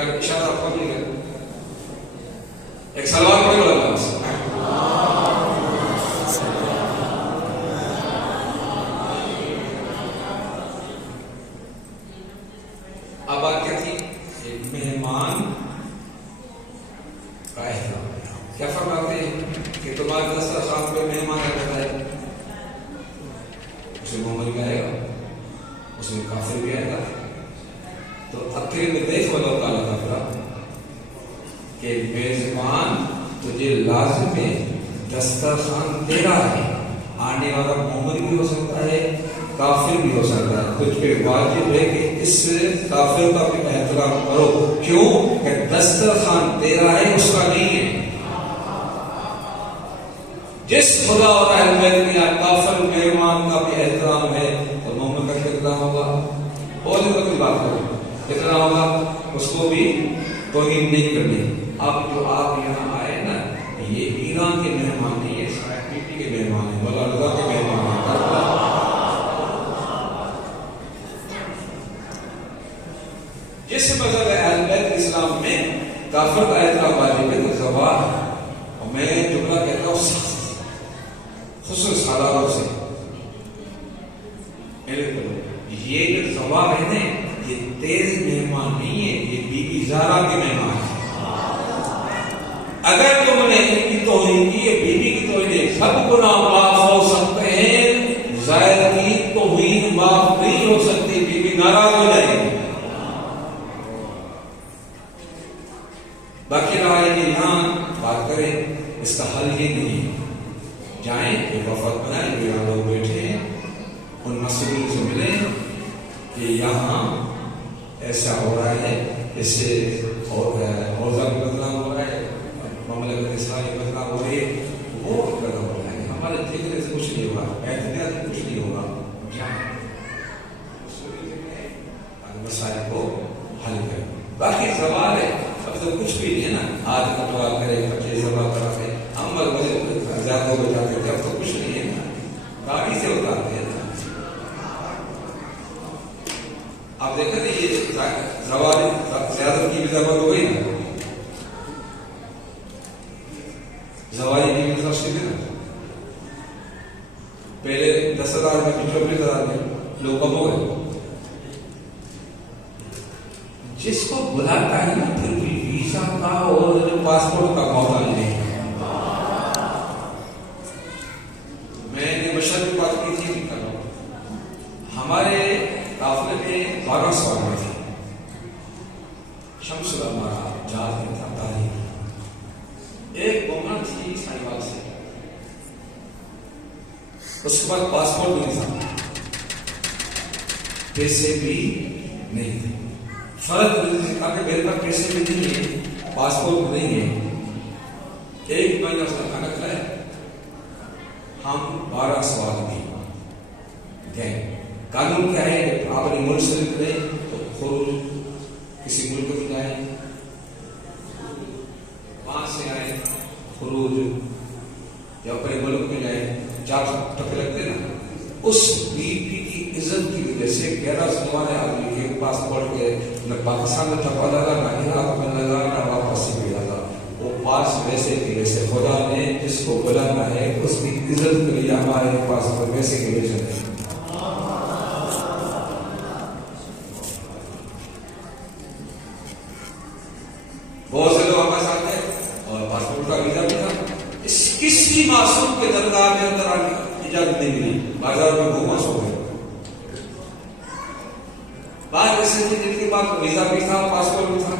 اشارہ آپ کو نہیں کریں. ایک سلوات پڑھو اللہ سے. اب بات کیا تھی؟ ایک مہمان کا احترام. کیا فرماتے ہیں کہ تمہارے دسترخوان پہ مہمان آتا ہے، اسے مومن بھی آئے گا، اس میں کافر بھی آئے گا. تو اکرم ضیف اللہ تعالیٰ کا فرمان کہ میزبان تجھے لازم ہے، دسترخوان تیرا ہے، آنے والا مومن بھی ہو سکتا ہے، کافر بھی ہو سکتا ہے. تجھ پہ واجب ہے کہ اس کافر کا بھی احترام کرو. کیوں کہ دسترخوان تیرا ہے، اس کا نہیں ہے. جس خدا اور اہل بیت کے کافر مہمان کا بھی احترام ہے تو مومن کا کتنا ہوگا؟ بہت بڑی بات کرو کتنا ہوگا. اس کو بھی توہین نہیں کرنی. اب جو آپ یہاں آئے نا، یہ ایران کے مہمان نہیں ہے، پی کے مہمان ہیں، مولا رضا کے مہمان ہیں. جس مذہب اہل بیت اسلام میں کافر کا احترام واجب ہے تو زوال ہے. اور میں جملہ کہتا ہوں خصوص حالات سے یہ جو زوال ہے نا، یہ تیز مہمان نہیں ہے، یہ بی بی زہرا کے مہمان ہے. اگر تم نے ان کی توہین کی ہے، بی بی کی توہین، سب گناہ معاف ہو سکتے ہیں، زائد کی توہین معاف نہیں ہو سکتی. بی بی ناراض ہو جائے گی. باقی رہا ہے کہ یہاں بات کریں، اس کا حل ہی نہیں ہے. جائیں ایک وفد بنائیں، یہاں لوگ بیٹھے ہیں، ان مسئولین سے ملیں کہ یہاں ایسا ہو رہا ہے، اس سے اوضاع بھی بدنام ہو رہا ہے، مملکت اسلامی بدنام ہو رہی ہے. وہ بدنام ہو رہا ہے، ہمارے ٹھیکے سے کچھ نہیں ہوگا، احتیاط سے کچھ نہیں ہوگا. مسائل کو حل کریں. باقی سوال ہے اب تو کچھ بھی نہیں ہے نا. آج کٹوا کرے، بچے سوال کرا کے عمل مجھے زیادہ ہو جاتے تھے، اب تو کچھ نہیں ہے نا، گاڑی سے اتارتے ہیں نا. آپ دیکھیں نا یہ زوال زیادہ کی بھی ضرورت ہو گئی نا، زوائی کی بھی ضرورت ہے نا. پہلے 10,000 میں 24,000 میں لوگ کم ہو گئے. جس کو بلاتا ہے نا پھر بھی ویزا کا اور پاسپورٹ کا محتاج نہیں ہے. میں نے مشرق کی بات کی تھی، ہمارے قافلے میں 12 سوار تھے. شمس ہمارا جہاز میں تھا تاریخ. ایک مومن تھی سائیوال سے، اس کے بعد پاسپورٹ نہیں تھا، پیسے بھی نہیں تھے. فرق کہا کہ میرے پاس پیسے بھی نہیں ہے، پاسپورٹ بھی نہیں ہے. ایک مہینہ اس نے کھانا کھلایا. ہم 12 سوال گئے. قانون کیا ہے؟ آپ اپنے ملک سے نکلے تو خروج کسی ملک میں جائیں، وہاں سے آئے خروج یا اپنے ملک میں جائیں، 4 ٹکے لگتے نا. اس بی پی کی عزت کی وجہ سے 11 سوال آدمی کے پاسپورٹ کے نہ پاکستان میں ٹھپا لگا، نہ عراق میں لگا، نہ واپس بھی لگا. وہ پاس ویسے کی ویسے. خدا نے جس کو بلانا ہے اس کی عزت کے لیے ہمارے پاس ویسے کی ویسے نہیں. بہت سے لوگ ہمارے ساتھ ہیں اور پاسپورٹ کا ویزا بھی تھا. کسی معصوم کے درگاہ میں اندر آنے کی اجازت نہیں ملی. بازار میں گھوما سو گئے. بعض ایسے تھے جن کے پاس ویزا بھی تھا، پاسپورٹ بھی تھا،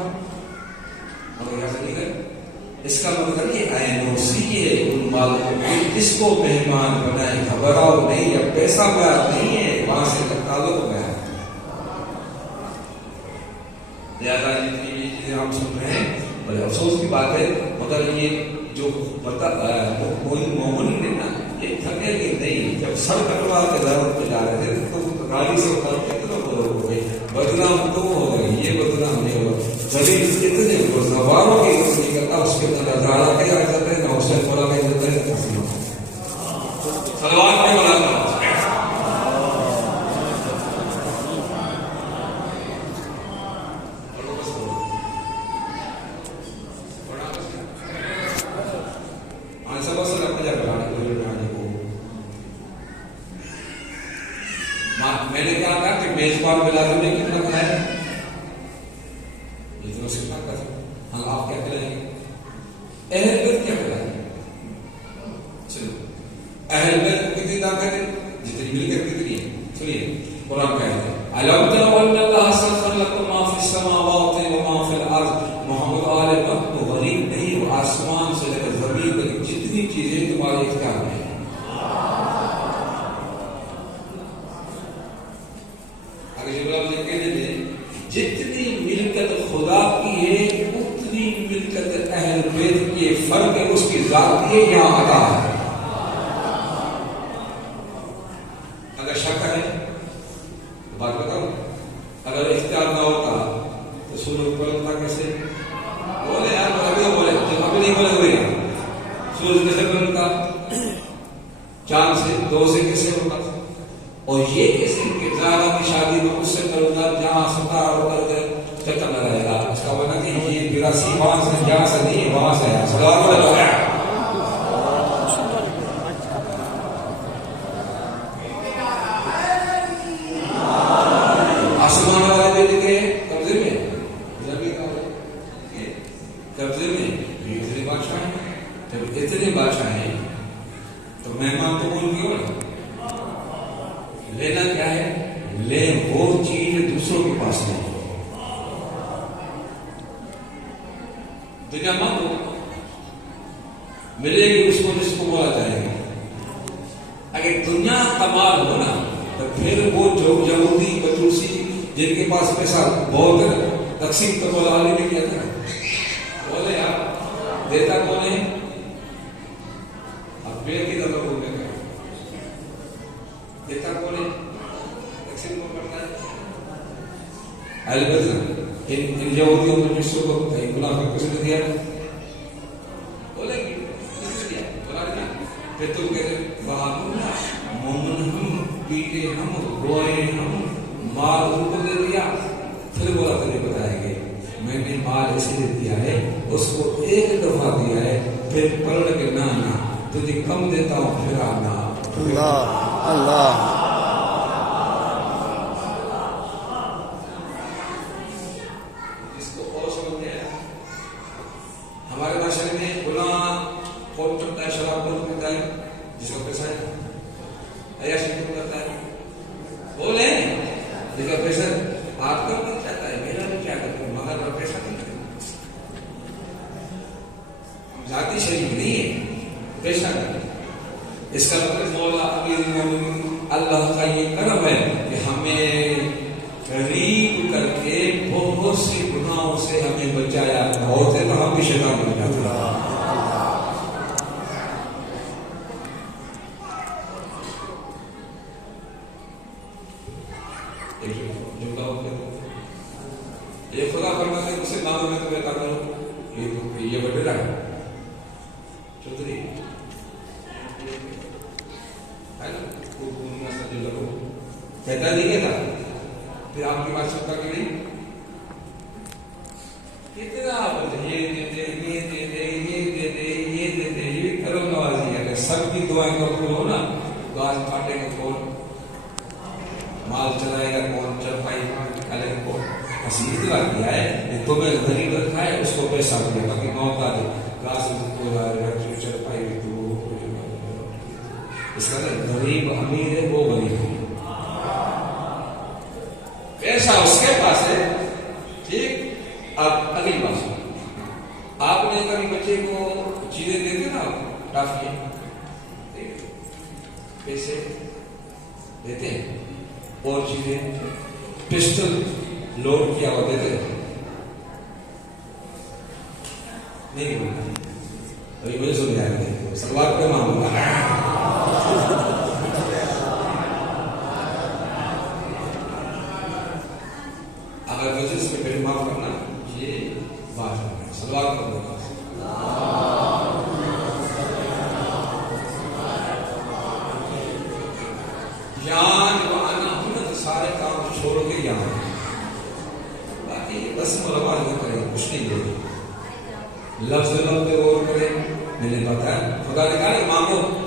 ہم یہاں سے نہیں گئے. اس کا مطلب یہ ہے ان مالکوں جس کو مہمان بنائے، گھبراؤ نہیں. یا پیسہ معیار نہیں ہے، وہاں سے تعلق معیار. زیادہ جتنی بھی چیزیں ہم سن رہے ہیں بڑے افسوس کی بات ہے، مگر یہ جو مومن نے نا، یہ تھکے گی نہیں. جب سر کٹوا کے ضرورت پہ جا رہے تھے تو گاڑی سے اتر کتنے لوگ ہو گئے. بدنام تو ہو گئی، یہ بدنام نہیں ہوا. غریب کتنے زبانوں کی عزت نہیں کرتا، اس کے اندر زیادہ کیا عزت ہے، نہ حسین والا کی عزت ہے. سلوات نہیں بناتا. لازم نہیں کتنا بنایا یہ تو سکتا کر ہم آپ کیا کریں گے اہل بیت کیا کریں گے چلو اہل بیت کو کتنی طاقت ہے جتنی ملکت کتنی ہے سنیے قرآن کہتے ہیں علم تروا ان اللہ سخر لكم ما في السماوات وما في الارض محمد آل وقت غریب نہیں وہ آسمان سے لے کر زمین تک جتنی چیزیں تمہارے اختیار میں ہیں اگر جبرائیل نے کہنے دیں جتنی ملکت خدا کی ہے اتنی ملکت اہل بیت کی فرق ہے اس کی ذات ہے یہاں عطا ہے اگر شک ہے تو بات بتاؤ اگر اختیار نہ ہوتا تو سورج بلند تھا کیسے بولے یار ابھی بولے جب ابھی نہیں بولے ہوئے سورج کیسے بلند تھا چاند سے دو سے کیسے ہوتا اور یہ کیسے کہ زہرا کی شادی میں اس سے کروں گا جہاں ستارہ ہو کر چکر لگائے گا اس کا وجہ کہ یہ وراثی وہاں سے جہاں سے نہیں ہے وہاں سے ہے سلام علیکم آسمان والے بھی کے قبضے میں قبضے میں اتنے بادشاہ ہیں جب اتنے بادشاہ ہیں تو مہمان تو بول گئے نا لینا کیا ہے لے وہ چیز دوسروں کے پاس نہیں دنیا مانگو ملے گی اس کو جس کو بولا جائے گا اگر دنیا کمال ہونا تو پھر وہ جو یہودی بچوسی جن کے پاس پیسہ بہت ہے تقسیم کرنے والے نے کیا تھا بولے آپ دیتا کون ہے اب بے کی طرف بولنے کا دیتا کون ہے تقسیم کون کرتا ہے البتہ ان یہودیوں نے جس کو منافق کس نے دیا بولے گی کس نے دیا بولا دیا پھر تم کہتے بہادر مومن ہم پیٹے ہم روئے ہم مال ان کو دے دیا پھر بولا تجھے بتائیں گے میں نے مال اس لیے دیا ہے اس کو ایک دفعہ دیا ہے پھر پلٹ کے نہ آنا تجھے کم دیتا ہوں پھر آنا اللہ اللہ اس کو اور سمجھتے ہیں ہمارے معاشرے میں گناہ کون کرتا ہے شراب کون کرتا ہے جس کا پیسہ ہے عیاشی کون کرتا ہے بولے جس کا پیسہ آپ کا نہیں چاہتا ہے میرا بھی کیا کرتا ہے مگر وہ پیسہ نہیں کرتا ذاتی شریف نہیں ہے پیسہ کرتا اس کا مطلب مولا امیر المومنین اللہ کا یہ کرم ہے کہ ہمیں قریب کر کے بہت سی گناہوں سے ہمیں بچایا ہوتے تو ہم بھی شیطان بن جاتے یہ خدا فرماتے ہیں اسے معلوم ہے تو بتا کرو یہ وڈیرا ہے چودھری کہتا نہیں کہتا پھر آپ کی بات سنتا کہ نہیں کتنا یہ دے دے یہ دے دے یہ دے دے یہ دے دے یہ کرم نوازی ہے سب کی دعائیں قبول ہو نا تو آج کاٹے گا کون مال چلائے گا کون چرپائی نکالے گا کون اسی اتنا کیا ہے کہ تمہیں غریب رکھا ہے اس کو پیسہ دیا باقی موقع دے کلاس چرپائی اس کا غریب امیر ہے وہ غریب ہے پیسہ اس کے پاس ہے ٹھیک اب اگلی بات آپ نے کبھی بچے کو چیزیں دیتے نا ٹافی پیسے دیتے ہیں اور چیزیں پسٹل لوڈ کیا ہوا دیتے نہیں بولنا ابھی مجھے سن جائیں گے سلوار پہ معاملہ اگر مجلس میں پھر معاف کرنا یہ بات ہے سلوار کر دو یہاں جو آنا ہوں نا تو سارے کام چھوڑ کے یہاں باقی بس ملواز نہ کریں کچھ نہیں دے لفظ لفظ پہ غور کریں میں نے بتایا خدا نے کہا کہ مانگو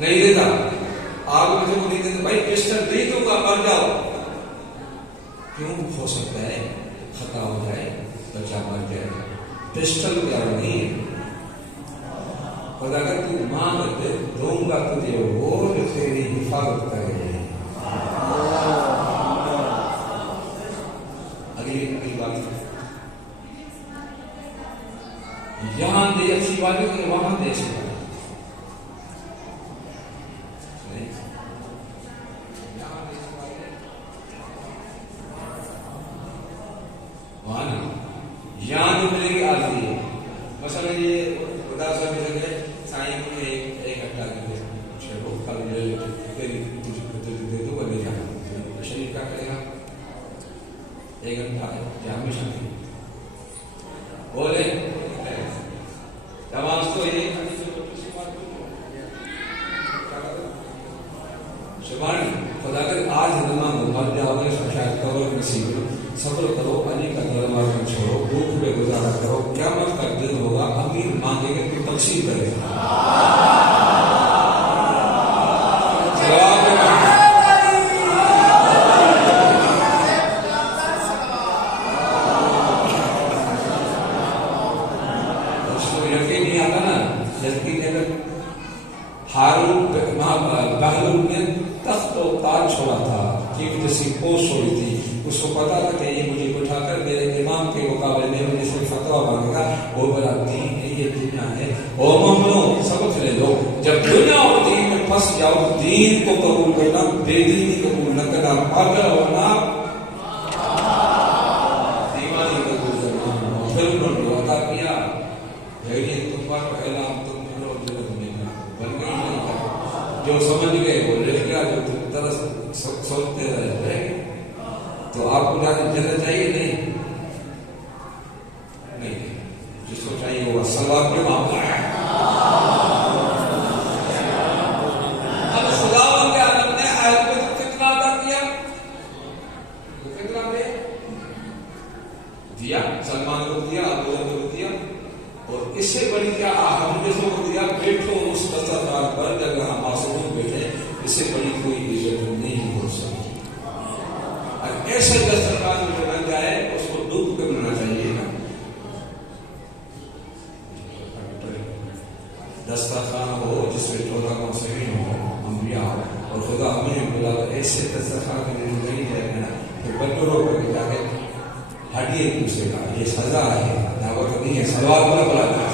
نہیں دیتا آپ مجھے وہ نہیں دیتے بھائی پسٹل نہیں دوں گا مر جاؤ. کیوں ہو سکتا ہے خطا ہو جائے بچہ مر جائے. پسٹل کیا نہیں ہے. اور اگر تو مان دوں گا تجھے وہ جو تیری حفاظت کرے. اگلی بات یہاں دے اچھی بات ہے وہاں دے اچھی بات. یہاں جو ملے گی آدمی ہے. مثلا یہ خدا صاحب کی جگہ سائن کو ایک گھنٹہ دے دو لے جانا. شریف کیا کرے گا؟ ایک گھنٹہ ہے کیا ہمیشہ نہیں بولے تمام کو یہ شماری خدا کر آج نماز مر جاؤ گے شاید کرو نصیب صبر کرو علی کا دروازہ چھوڑو دکھ میں گزارا کرو. قیامت کا دن ہوگا امیر مانگے گا تو تقسیم کرے گا. اس کو یقین نہیں آتا نا. یقین اگر ہارون بہلول نے تخت و تاج چھوڑا تھا کہ جیسی پوش چھوڑی تھی. اس کو پتا تھا کہ یہ مجھے بٹھا کر میرے امام کے مقابلے میں مجھے سے فتویٰ مانگے گا. وہ بڑا دین ہے یہ دنیا ہے. اور مومنوں سبق لے لو جب دنیا اور دین میں پھنس جاؤ دین کو قبول کرنا بے دینی قبول نہ کرنا. پاگل ہونا دیوانی قبول کرنا. پھر انہوں نے وعدہ کیا یہ تمہارا اعلان تم میرا جنت میں بن گئی نہیں. جو سمجھ گئے وہ لے گیا جو طرح سوچتے رہے تو آپ کو جنت چاہیے نہیں جس کو چاہیے وہ ثواب کے معاملہ ہے. اب خدا کے عالم نے آیت میں تو کتنا ادا کیا تو کتنا دیا. سلمان کو دیا ابو بکر کو دیا اور اس سے بڑی کیا ہم جیسوں کو دیا. بیٹھو اس دسترخوان پر جب ہم معصوم بیٹھے اس سے بڑی کوئی عزت نہیں ہو سکتی. ایسے دسترخوان جو بن جائے اس کو ڈوب کے بننا چاہیے نا. دسترخوان ہو جس میں 14 موسمی ہو انبیاء ہو اور خدا ہمیں بلا ایسے دسترخوان کے لیے نہیں جائے نا کہ بندروں پر جا کے ہڈی ایک دوسرے کا یہ سزا ہے دعوت نہیں ہے. سوال بڑا بڑا تھا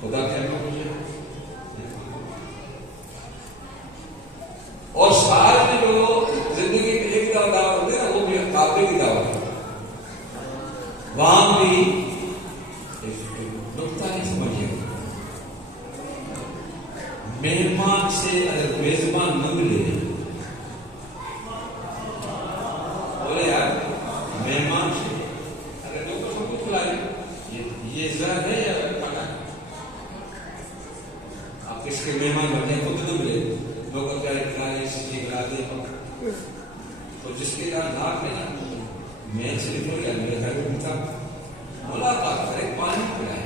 خدا کیا اور سال میں جو زندگی کی ایک دعوت ہوتی ہے نا وہ بھی قابل کی دعوت ہے. وہاں بھی نقطہ نہیں سمجھے مہمان سے اگر میزبان نہ ملے بولے یار مہمان سے اگر جو سب کو کھلا دے یہ زہر ہے یا کھانا ہے. آپ کس کے مہمان بنتے ہیں خود تو ملے لوگ کھلانے سبزی کھلا دے تو جس کے یہاں ناک ہے نا میں سے نکل گیا میرے گھر میں تھا ملاقات کرے پانی پلائے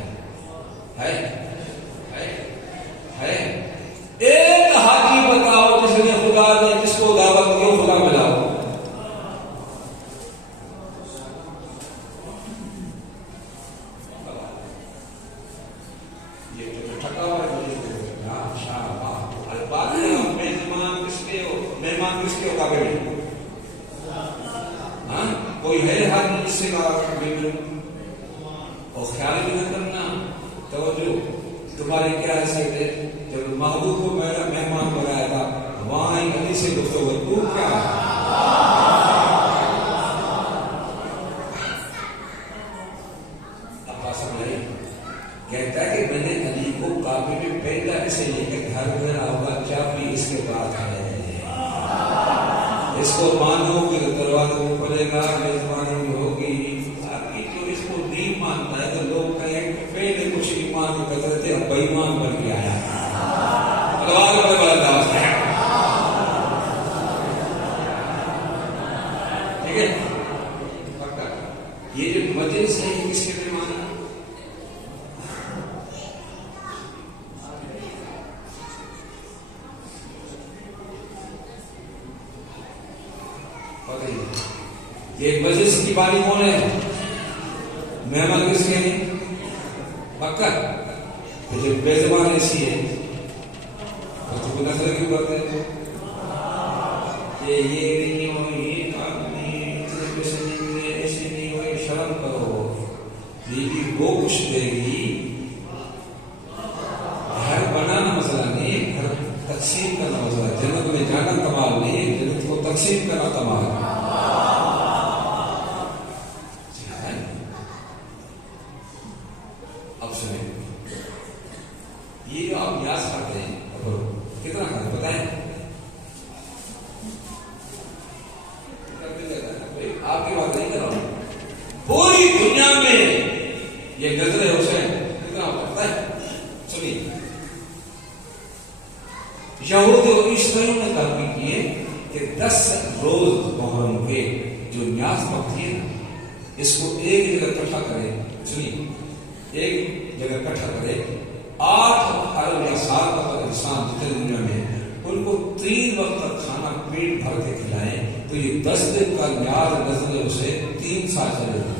ہے ایک حاجی بتاؤ جس نے خدا نے جس کو دعوت کی خدا ملاؤ. یہ تو ٹھکا ہوا مہمان کس کے ہوگا بیٹے کوئی ہے حاجی جس سے اور خیال بھی نہ کرنا. توجہ تمہاری کیا حیثیت ہے. جب محبوب کو میرا مہمان بنایا تھا وہاں ایک علی سے گفتگو تو کیا اب سمجھائے کہتا ہے کہ میں نے علی کو کعبے میں پہلا اسے لے کے گھر میرا ہوگا کیا بھی اس کے بعد آئے اس کو مانو کہ دروازہ میں کھلے گا میزبانی بھی ہوگی. جو اس کو نہیں مانتا ہے تو لوگ کہیں کہ پہلے کچھ ایمان میں کہتے تھے اب بے ایمان بن کے آیا. ٹھیک ہے یہ جو مجلس ہے کس کے مہمان ایک مجلس کی بانی کون ہے؟ مہمان کس کے ہیں؟ پکا جو بے زبان ایسی ہے تو نظر کیوں کرتے ہیں کہ یہ نہیں ہو، یہ کام نہیں، اتنے پیسے نہیں ملے، ایسے نہیں ہوئے، شرم کرو. بیوی وہ کچھ دے گی. گھر بنانا مسئلہ نہیں، گھر تقسیم کرنا مسئلہ. جنت میں جانا کمال نہیں، جنت کو تقسیم کرنا کمال ہے. اب سنیں، یہ جو آپ یاس کرتے ہیں کتنا کھاتے بتائیں؟ آپ کی بات نہیں کر رہا ہوں. پوری دنیا میں یہ نظر حسین کتنا پڑتا ہے؟ سنیے، یہود و عیسائیوں نے دعوی کیے کہ 10 روز محرم کے جو نیاز وقت ہے اس کو ایک جگہ اکٹھا کرے. سنیے، ایک جگہ اکٹھا کرے. 8 ارب یا 7 ارب انسان جتنے دنیا میں ان کو 3 وقت کا کھانا پیٹ بھر کے کھلائیں تو یہ 10 دن کا نیاز نظر اسے 3 سال چلے گا.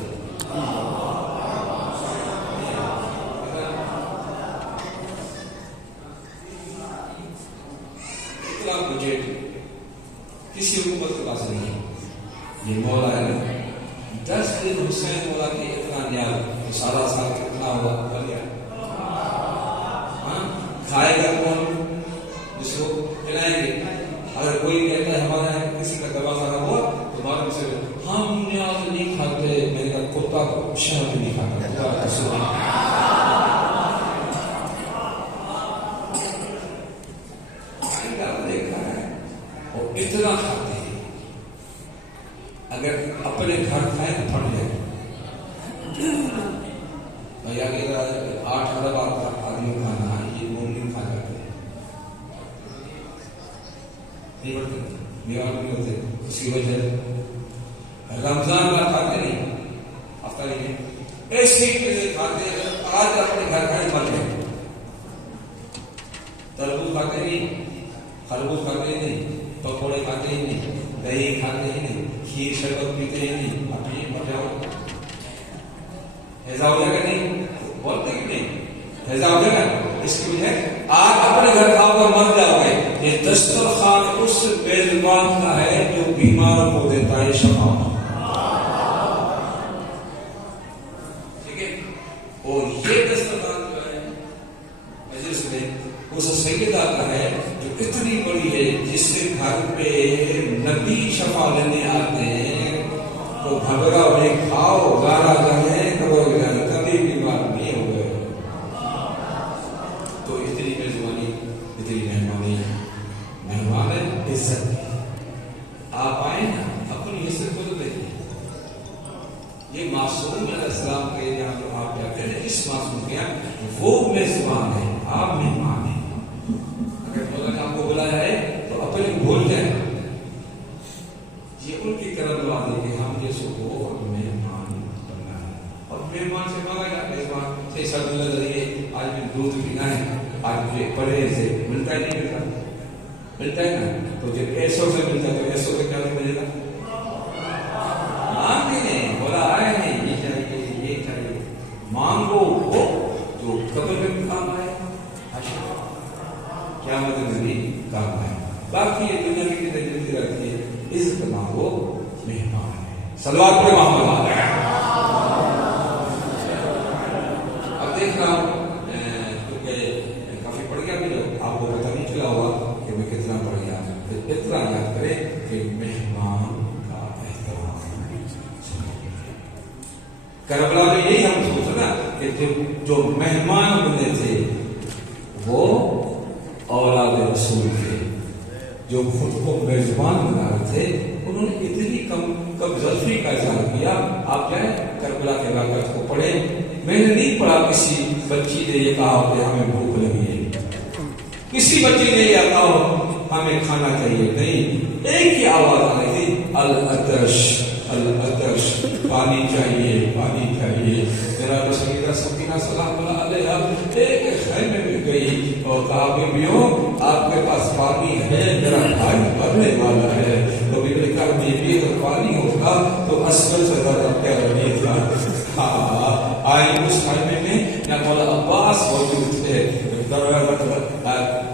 اتنا بجٹ کسی حکومت کے پاس نہیں ہے. یہ مولا ہے 10 دن حسین مولا کے اتنا نیاز سارا سال کتنا ہوا بن گیا. کھائے گا کون؟ جس کو کھلائیں گے. اگر کوئی کہتا ہے ہمارا کسی کا دوا خراب ہوا تو بعد سے ہم نیاز نہیں کھاتے، میں نے کہا کتا شہد نہیں کھاتا. دیکھا ہے اور اتنا کھاتے ہیں. اگر اپنے گھر کھائے تو پھٹ جائے. 8 ارب آدمی کھانا یہ مومن کھا جاتے ہیں. نہیں بڑھتے نہیں ہوتے. اس کی وجہ رمضان کا کھاتے نہیں، ہفتہ نہیں ایسی چیزیں کھاتے ہیں. آج اپنے گھر کھائے مر گئے. تربوز کھاتے نہیں، خربوز کھاتے ہی نہیں، پکوڑے کھاتے ہی نہیں، دہی کھاتے ہی نہیں، کھیر شربت پیتے ہی نہیں. اپنی مر جاؤ. ایسا ہو جائے گا نہیں بولتے کہ نہیں ایسا ہو جائے گا. اس کی وجہ آپ اپنے گھر کھاؤ گے مر جاؤ گے. یہ دسترخوان اس میزبان کا ہے جو بیمار کو دیتا ہے شفا. ٹھیک ہے. اور یہ دسترخوان جو ہے مجلس میں اس سیدہ کا ہے جو اتنی بڑی ہے جس سے گھر پہ نبی شفا لینے آتے ہیں تو گھبراؤ نہیں، کھاؤ گانا جانے کبھی بیمار نہیں ہو گئے. تو اتنی میزبانی، اتنی مہمانی، مہمان عزت. آپ آئے نا اپنی عزت کو تو دیکھیں. یہ معصوم علیہ السلام کے یہاں جو آپ جاتے ہیں اس معصوم کے یہاں وہ میزبان ہے، آپ مہمان ہیں. اگر مولا نے آپ کو بلایا ہے تو اپنے بھول جائیں. یہ ان کی کرم نوازی کہ ہم جیسے کو مہمان بننا ہے. اور مہمان سے مانگا جا میزبان سے سب نظریے آج بھی دودھ پینا ہے، آج مجھے پڑھے سے ملتا ہی نہیں ملتا ہے نا. تو جب ایسو سے ملتا ہے تو ایسو سے کیا ملے گا؟ مانگے بولا آئے نہیں یہ چاہیے یہ چاہیے. مانگو وہ جو قبر میں کام آئے، کیا مدد نہیں کام آئے. باقی یہ دنیا کی تجربی رکھتی ہے. عزت مانگو، مہمان ہے. صلوات پہ محمد آ رہا ہے. اب دیکھ رہا ہوں کیونکہ کافی پڑھ گیا بھی آپ کو پتہ نہیں چلا ہوگا کہ میں کتنا پڑھ گیا. اتنا یاد کرے کہ مہمان کا احترام. کربلا میں یہی ہم سوچنا کہ جو مہمان بنے تھے وہ اولاد رسول تھے، جو خود کو میزبان بنا رہے تھے. انہوں نے اتنی کم ظرفی کا اظہار کیا. آپ جائیں کربلا کے واقعات کو پڑھیں. میں نے نہیں پڑھا کسی بچی نے یہ کہا کہ ہمیں بھوک لگی ہے، کسی بچی نے یہ کہا ہمیں کھانا چاہیے. نہیں، ایک ہی آواز آ رہی تھی، العطش العطش، پانی چاہیے پانی چاہیے. جناب سیدہ سکینہ سلام اللہ علیہا ایک خیمے میں گئی اور کہا بیویوں آپ کے پاس پانی ہے، میرا بھائی مرنے والا ہے. تو بھی نے کہا بیوی اگر پانی ہوگا تو اسفل سے زیادہ پیارا نہیں تھا. ہاں آئی اس خیمے میں یا مولا عباس موجود تھے.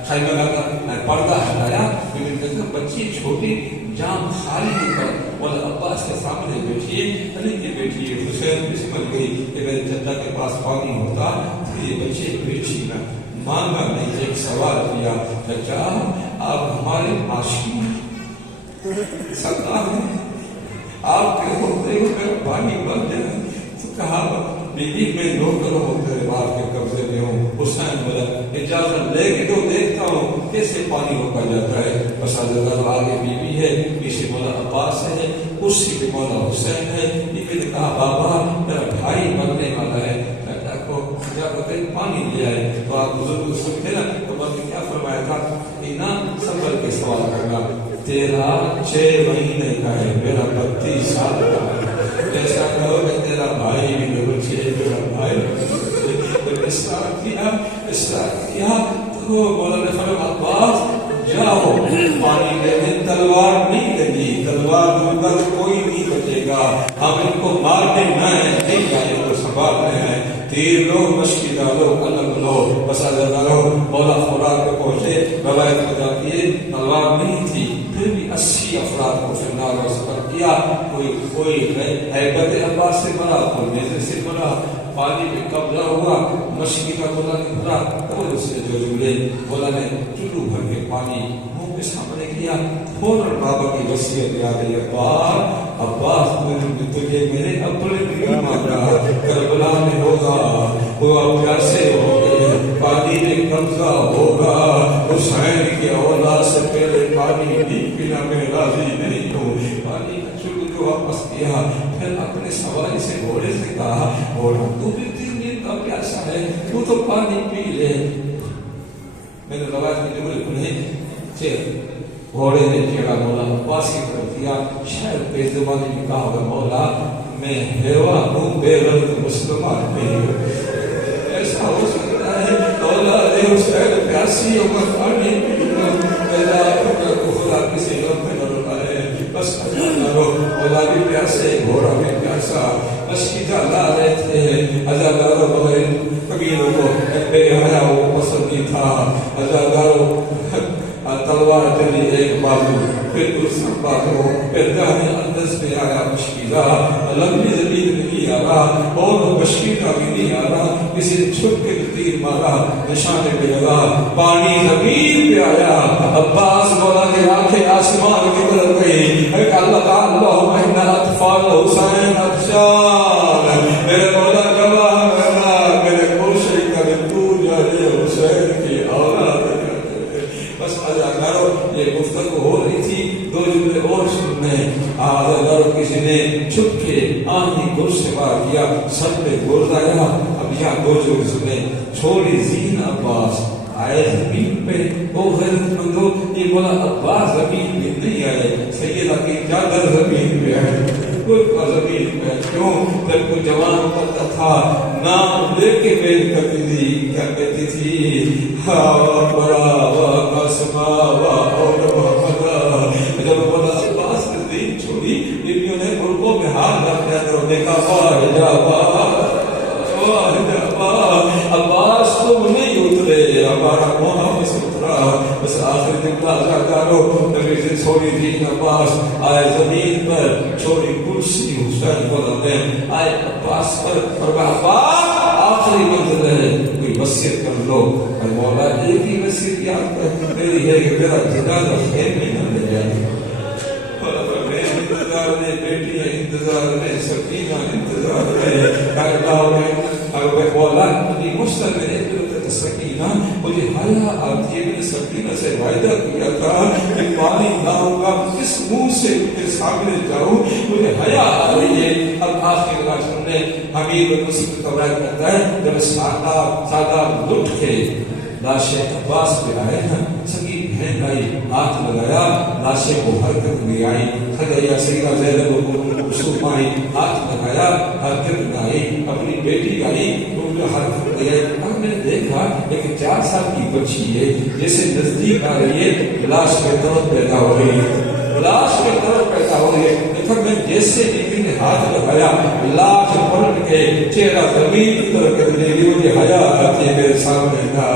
خیمے کا پردہ ہٹایا، بیوی نے کہا بچی چھوٹی جام خالی کر مولا عباس کے سامنے بیٹھیے. علی کی بیٹی حسین بھی سمجھ گئی کہ میرے چچا کے پاس پانی ہوتا تو یہ بچے بیٹھی نہ مانگا نہیں. ایک سوال کیا، چچا آپ ہمارے معاشی سرکار ہیں، آپ کے ہوتے ہو میرا پانی بن جائے. تو کہا بیوی میں نوکر ہوں، تیرے باپ کے قبضے میں ہوں. حسین بولا اجازت لے کے تو دیکھتا ہوں کیسے پانی روکا جاتا ہے. بس حضرت آگے بیوی ہے، پیچھے مولا عباس ہے، اسی پہ مولا حسین ہے. بیوی نے کہا بابا میرا بھائی مرنے والا ہے، پانی لے آئے. تو آپ بزرگ سمجھے نا تو میں نے کیا فرمایا تھا کہ نا صبر کے سوال کرنا. تیرا 6 مہینے کا ہے، میرا 32 سال کا ہے. ایسا کہو کہ تیرا بھائی بھی میرا 6 میرا بھائی. اسرار کیا تو مولا نے فرمایا عباس جاؤ پانی لینے. تلوار نہیں لگی، تلوار پر کوئی نہیں بچے گا. ہم ان کو مارنے نہ نہیں جائے کو سنبھالنے ہیں. تیر لو، مشکی ڈالو، قلم لو، بس ڈالو. مولا خوراک پہ پہنچے. روایت ہو جاتی ہے تلوار نہیں تھی، پھر بھی 80 افراد کو فنار اور سفر کیا. کوئی حیبت عباس سے بڑا، کوئی نیزے سے بڑا. پانی میں قبضہ ہوا، مشکی کا مولا نے بھرا اور اس سے جو جڑے مولا نے چلو بھر کے پانی منہ کے سامنے کیا. فوراً بابا کی وصیت یاد آئی، عباس تجھے میرے اپنے نہیں مانگا. کربلا میں ہوگا ہوا پیاسے ہو گئے، پانی میں قبضہ ہوگا. حسین کی اولاد سے پہلے پانی بھی پینا میں راضی نہیں ہوں. پانی کا چلو جو واپس کیا، پھر اپنے سواری سے گھوڑے سے کہا گھوڑا تو بھی 3 دن کا پیاسا ہے، تو تو پانی پی لے. میں نے روایت میں جملے پڑھے. گھوڑے نے چیڑا مولا عباس کی طرف کیا. شاید پہ زبانی میں کہا ہوگا مولا میں ہیوا ہوں، بے غلط مسلمان نہیں ہوں. ایسا ہو سکتا ہے اولاد حسین پیاسی ہو کر پانی پینا. خدا کسی لوگ میں نہ رکھا ہے. بس اولاد بھی پیاسے، گھوڑا بھی پیاسا. بس کی لا رہے تھے ازاداروں بغیر قبیلوں کو بے حیا وہ پسند نہیں تھا. ازاداروں تلوار چلی ایک بازو پھر دوسرا بازو، پھر دانے اندر سے آیا مشکلہ. لمبی زمین میں نہیں آ رہا اور مشکلہ بھی نہیں آ رہا. کسی چھپ کے تیر مارا، نشانے پہ لگا، پانی زمین پہ آیا. عباس مولا کی آنکھیں آسمان کی طرف گئی. اللہ تعالیٰ اللہم انا اطفال حسین افشار. میرے مولا گواہ کرنا میرے مرشد کا تو جانے حسین کی اولاد. بس ازادارو یہ گفتگو ہو رہی تھی. 2 جملے اور سننے. ازادارو کسی نے چھپ کے آنی گل سے وار کیا، سب پہ گرد آیا. اب یہاں 2 جملے سننے. چھوڑی زین عباس آئے زمین پہ. وہ غیرت مندو یہ بولا عباس زمین پہ نہیں آئے، سیدہ کی چادر زمین پہ آئے. کوئی زمین پہ کیوں؟ جب کوئی جوان کرتا تھا نام لے کے بیل کرتی تھی، کیا کہتی تھی؟ بڑا قاسمہ اور محمد. جب بولا عباس نے دین چھوڑی، بیویوں نے گرگوں میں ہاتھ رکھ دیا تو دیکھا عباس تم نہیں اترے، ہمارا محافظ اترا. بس آخر دن تازہ کرو نبی سے چھوڑی تھی عباس. آئے زمین پر چھوڑی کرسی حسین کو نے آئے عباس پر اور عباس آخری منزل ہے، کوئی وصیت کر لو. اور مولا ایک ہی وصیت یاد کر میری ہے کہ میرا جنازہ خیر میں نہ لے جائے. انتظار میں بیٹی ہے، انتظار میں سکینہ، انتظار میں اللہ میں اگر مولا کی مستر میں سکینہ. مجھے حیا آتی ہے، میں نے سکینہ سے وعدہ کیا تھا کہ پانی نہ ہوگا کس منہ سے ان کے سامنے جاؤں. مجھے حیا آ رہی ہے. اب آخر کا سننے حمید مسلم قبرائے کرتا ہے جب سادہ لٹ کے لاش عباس پہ آئے نا، سگی بہن آئی، ہاتھ لگایا، لاشیں کو حرکت میں آئی. خدیجہ سیدہ زینب کو آئی، ہاتھ لگایا، حرکت میں آئی. اپنی بیٹی آئی تو حرکت گیا اب میں نے دیکھا ایک 4 سال کی بچی ہے جیسے نزدیک آ رہی ہے لاش میں درد پیدا ہو رہی ہے لاش میں درد پیدا ہو رہی ہے دیکھا میں جیسے نیوی نے ہاتھ لگایا لاش پلٹ کے چہرہ زمین کی طرف کر دے گی مجھے حیا آتی ہے میرے سامنے نہ